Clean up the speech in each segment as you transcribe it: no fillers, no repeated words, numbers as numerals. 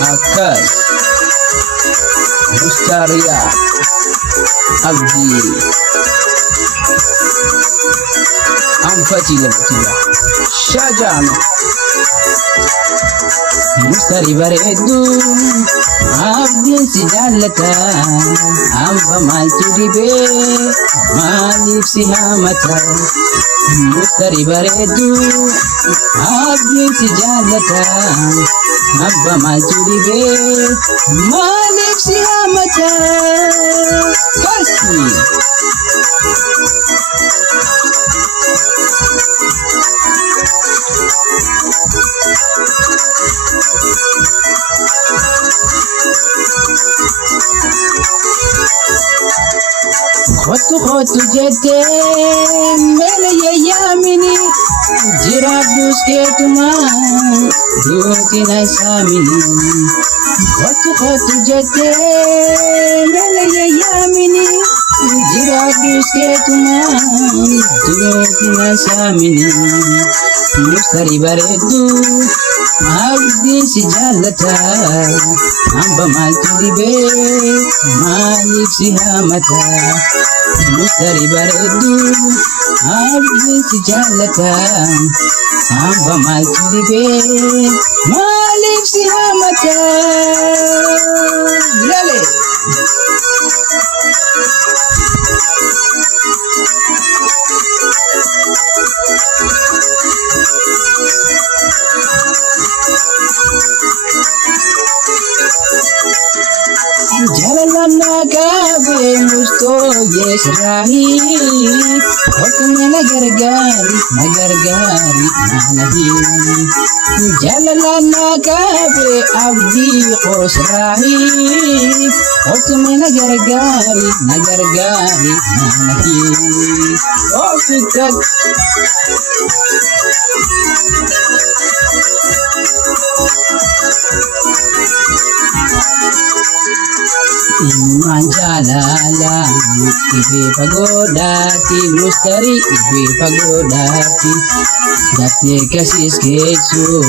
Akas Mustaria Abdi Amfatila Shajama Mustari bareedu abdiin si jaallata amma maaltu dhibee maaliif si haamata Mustari bareedu abdiin si jaallata amma maaltu dhibee maaliif si haamata Kasi Khotu jete mele ye yamini jirab duske tuma duti na samini khotu jete mele ye yamini jirab duske tuma duti na samini Mustari bareedu abdiin si jaallata amma maaltu dhibee maaliif si haamata Mustari bareedu abdiin si jaallata amma maaltu dhibee maaliif si haamata Lale Jalalana kabe musto yesrahi Hukme nagargari nahi Jalalana kabe abdi khosrahi Hukme nagargari nahi Oh fikat Iman jalala ibe pagodati Mustari ibe pagodati Date kasis kesu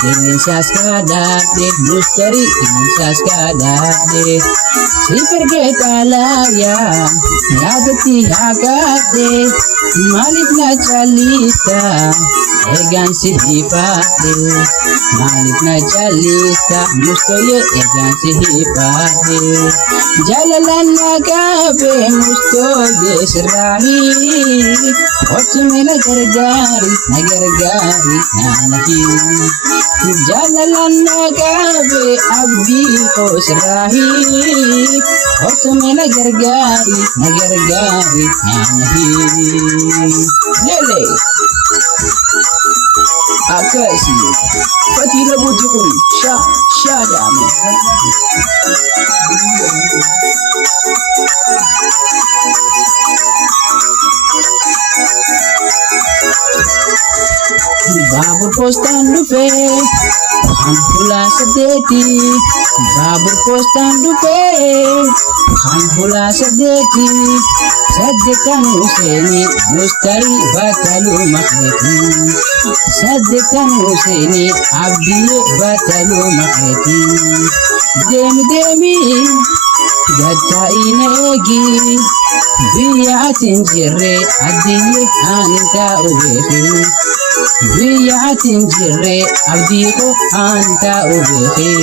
Densas kadate Mustari densas kadate Si pergeta laya Yadati hakate Malik na chalista Egan si hipate Malik na chalista Mustoye egan si hipate Jalalana kabe mustoye srahi Hotme nagargari nahi Jalalana kabe abdi khosrahi Hotme nagargari nahi Lele Akasi Fatila bujukun Shadam Babur postan dupe Hampula sedeti Babur postan dupe Hampula sedeti Saddekan Husaini Mustari batalu makheti Saddekan Husaini Abdi batalu makheti Demi Gata inegi Biyatin jirre Addi anta ubehi Biyatin jirre Abdi anta ubehi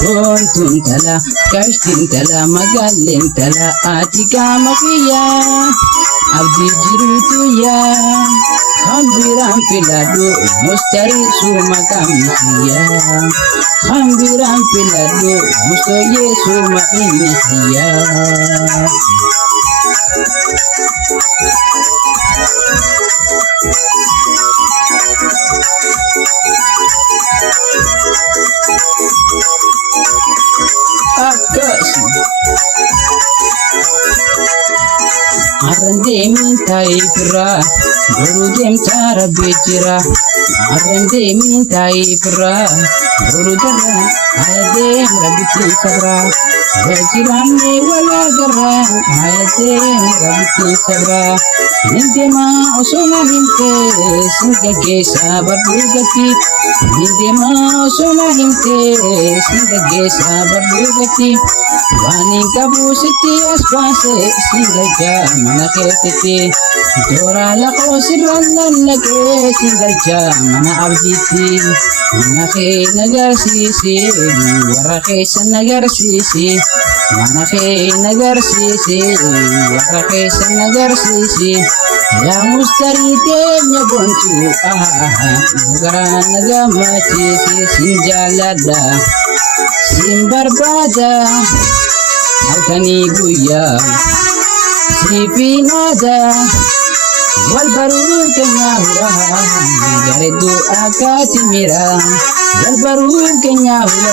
Gontun tala, kashtin tala, magallin tala, atika makiya, abdi jirutu ya, hambiran piladu, mustari suma kamisiya, hambiran piladu, mustoye suma imisiya. Akasi Arande mintai pura Guru dem cara bicara Arande mintai pura Guru dara Ayade rabiti sabra Bajirane wala gara Ayade rabiti sabra Nindema osoma himte singa gesa bardugati. Nindema osoma himte singa gesa bardugati. Wani kabusiti aspase singa jamana ketete. Dora lako sirran lage singa jamana abditi. Manake nagarsisi warake sanagarsisi. Manake nagarsisi warake sanagarsisi. Ya mustarite bontu nagara nagamati sinjalada simbarbada altani guya sipinada wal barun kenya hura garedu akati mira wal barun kenya hura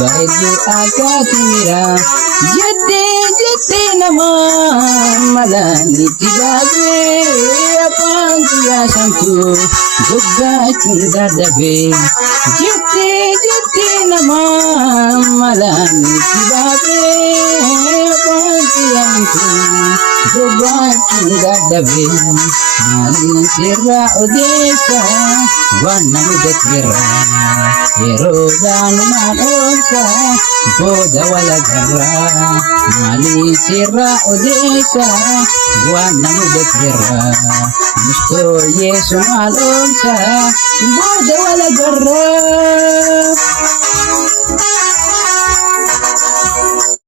garedu akati mira jette jette nama malani tigabe apantu ya santu gugga chunda dabe jette jette nama malani tigabe apantu ya santu gugga chunda dabe malin sirra odesa wana mudatira yerodan manonsa boda wala garra malin sirra odesa wana mudatira musto yesu malonsa boda wala garra